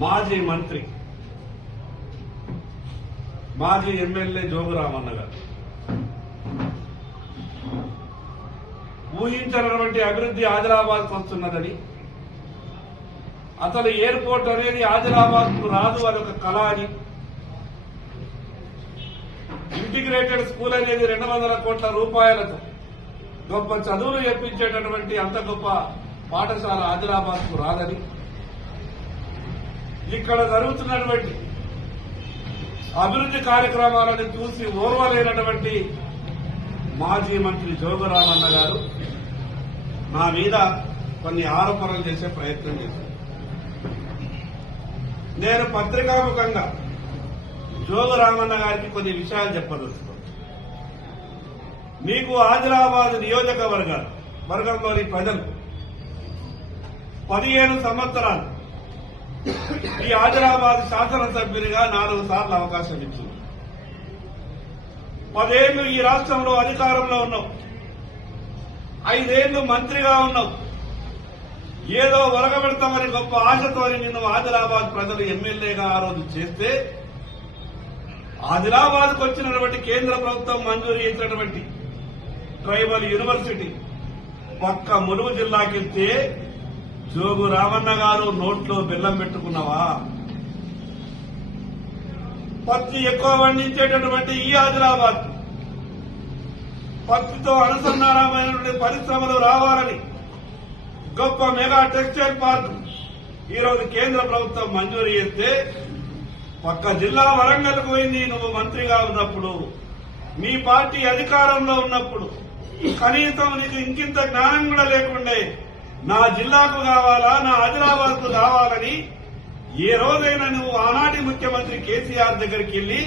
మాజీ మంత్రి మాజీ ఎమ్మెల్యే జోగురామన్న గారు ఊహించినటువంటి అభివృద్ధి ఆదిలాబాద్కు వస్తున్నదని, అసలు ఎయిర్పోర్ట్ అనేది ఆదిలాబాద్కు రాదు అని ఒక కళ అని, ఇంటిగ్రేటెడ్ స్కూల్ అనేది 200 కోట్ల రూపాయలతో గొప్ప చదువులు చెప్పించేటటువంటి అంత గొప్ప పాఠశాల ఆదిలాబాద్కు రాదని, ఇక్కడ జరుగుతున్నటువంటి అభివృద్ధి కార్యక్రమాలను చూసి ఓర్వలేనటువంటి మాజీ మంత్రి జోగురామన్న గారు నా మీద కొన్ని ఆరోపణలు చేసే ప్రయత్నం చేశారు. నేను పత్రికాముఖంగా జోగురామన్న గారికి కొన్ని విషయాలు చెప్పదలుచుకున్నాను. మీకు ఆదిలాబాద్ నియోజకవర్గంలోని ప్రజలు 15 సంవత్సరాలు ఈ ఆదిలాబాద్ శాసనసభ్యునిగా 4 సార్లు అవకాశం ఇచ్చింది. 10 ఏళ్లు ఈ రాష్ట్రంలో అధికారంలో ఉన్నాం, 5 ఏళ్లు మంత్రిగా ఉన్నాం. ఏదో ఒరగబెడతామని గొప్ప ఆశతో నిన్ను ఆదిలాబాద్ ప్రజలు ఎమ్మెల్యేగా ఆ రోజు చేస్తే, ఆదిలాబాద్కు వచ్చినటువంటి కేంద్ర ప్రభుత్వం మంజూరు చేసినటువంటి ట్రైబల్ యూనివర్సిటీ పక్క ములుగు జిల్లాకెళ్తే జోగురామన్న గారు నోట్లో బెల్లం పెట్టుకున్నావా? పత్తి ఎక్కువ పండించేటటువంటి ఈ ఆదిలాబాద్ పత్తితో అనుసంధానమైనటువంటి పరిశ్రమలు రావాలని గొప్ప మెగా టెక్స్టైల్ పార్క్ ఈరోజు కేంద్ర ప్రభుత్వం మంజూరు చేస్తే, పక్క జిల్లా వరంగల్కు పోయింది. నువ్వు మంత్రిగా ఉన్నప్పుడు, మీ పార్టీ అధికారంలో ఉన్నప్పుడు కనీసం నీకు ఇంకింత జ్ఞానం కూడా లేకుండే నా జిల్లాకు కావాలా, నా ఆదిలాబాద్కు కావాలని ఏ రోజైనా నువ్వు ఆనాటి ముఖ్యమంత్రి కేసీఆర్ దగ్గరికి వెళ్లి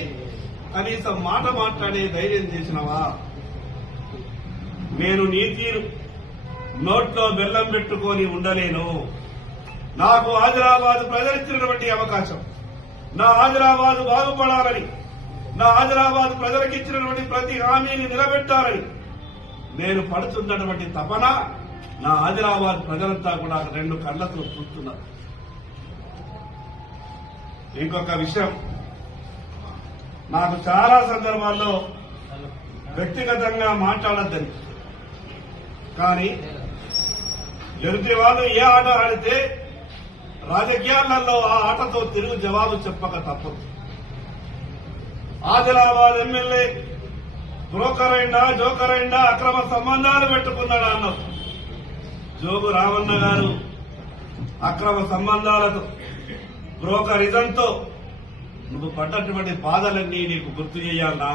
కనీసం మాట మాట్లాడే ధైర్యం చేసినవా? నేను నీ తీరు నోట్లో బెల్లం పెట్టుకొని ఉండలేను. నాకు ఆదిలాబాద్ ప్రజలిచ్చినటువంటి అవకాశం, నా ఆదిలాబాద్ బాగుపడాలని, నా ఆదిలాబాద్ ప్రజలకు ఇచ్చినటువంటి ప్రతి హామీని నిలబెట్టాలని నేను పడుతున్నటువంటి తపన నా ఆదిలాబాద్ ప్రజలంతా కూడా 2 కళ్లతో చూస్తున్నారు. ఇంకొక విషయం, నాకు చాలా సందర్భాల్లో వ్యక్తిగతంగా మాట్లాడద్దని, కానీ ఎదుటి వాళ్ళు ఏ ఆట ఆడితే రాజకీయాలలో ఆ ఆటతో తిరుగు జవాబు చెప్పక తప్పదు. ఆదిలాబాద్ ఎమ్మెల్యే బ్రోకర్ అయిందా, జోకర్ అయిందా, అక్రమ సంబంధాలు పెట్టుకున్నాడా అన్నారు. జోగురామన్న గారు అక్రమ సంబంధాలతో, బ్రోకరిజంతో నువ్వు పడ్డటువంటి బాధలన్నీ నీకు గుర్తు చేయాలనా?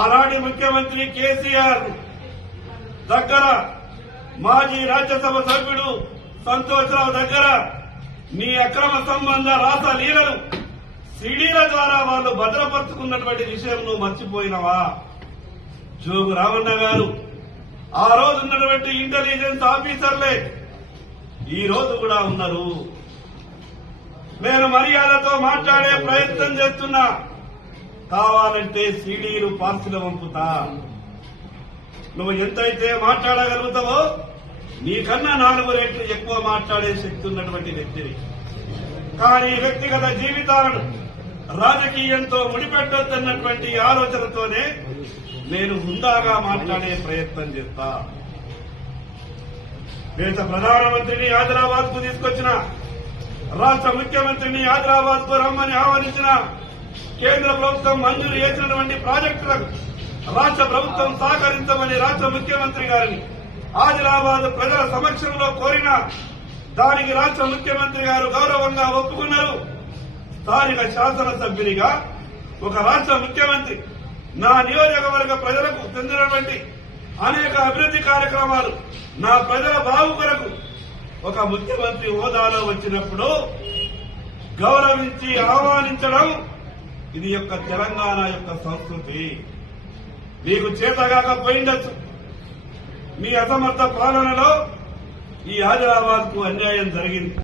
ఆనాటి ముఖ్యమంత్రి కేసీఆర్ దగ్గర, మాజీ రాజ్యసభ సభ్యుడు సంతోష్రావు దగ్గర నీ అక్రమ సంబంధ రాసలీలలు సిడీల ద్వారా వాళ్ళు భద్రపరుచుకున్నటువంటి విషయం నువ్వు మర్చిపోయినవా? జోగురామన్న గారు ఆ రోజు ఉన్నటువంటి ఇంటెలిజెన్స్ ఆఫీసర్లే ఈ రోజు కూడా ఉన్నారు. నేను మర్యాదతో మాట్లాడే ప్రయత్నం చేస్తున్నా, కావాలంటే సీడీలు పార్సిలు పంపుతా. నువ్వు ఎంతైతే మాట్లాడగలుగుతావో నీకన్నా 4 రెట్లు ఎక్కువ మాట్లాడే శక్తి ఉన్నటువంటి వ్యక్తిని. కానీ వ్యక్తిగత జీవితాలను రాజకీయంతో ముడిపెట్టొద్దన్నటువంటి ఆలోచనతోనే నేను హుందాగా మాట్లాడే ప్రయత్నం చేస్తా. దేశ ప్రధానమంత్రిని ఆదిలాబాద్ కు తీసుకొచ్చిన, రాష్ట్ర ముఖ్యమంత్రిని ఆదిలాబాద్ కు రమ్మని ఆహ్వానించిన, కేంద్ర ప్రభుత్వం మంజూరు చేసినటువంటి ప్రాజెక్టులకు రాష్ట్ర ప్రభుత్వం సహకరించమని రాష్ట్ర ముఖ్యమంత్రి గారిని ఆదిలాబాద్ ప్రజల సమక్షంలో కోరిన, దానికి రాష్ట్ర ముఖ్యమంత్రి గారు గౌరవంగా ఒప్పుకున్నారు. స్థానిక శాసనసభ్యునిగా ఒక రాష్ట్ర ముఖ్యమంత్రి నా నియోజకవర్గ ప్రజలకు చెందినటువంటి అనేక అభివృద్ధి కార్యక్రమాలు నా ప్రజల బాగు కొరకు ఒక ముఖ్యమంత్రి హోదాలో వచ్చినప్పుడు గౌరవించి ఆహ్వానించడం ఇది యొక్క తెలంగాణ యొక్క సంస్కృతి. మీకు చేతగాకపోయిండొచ్చు, మీ అసమర్థ పాలనలో ఈ ఆదిలాబాద్ కు అన్యాయం జరిగింది.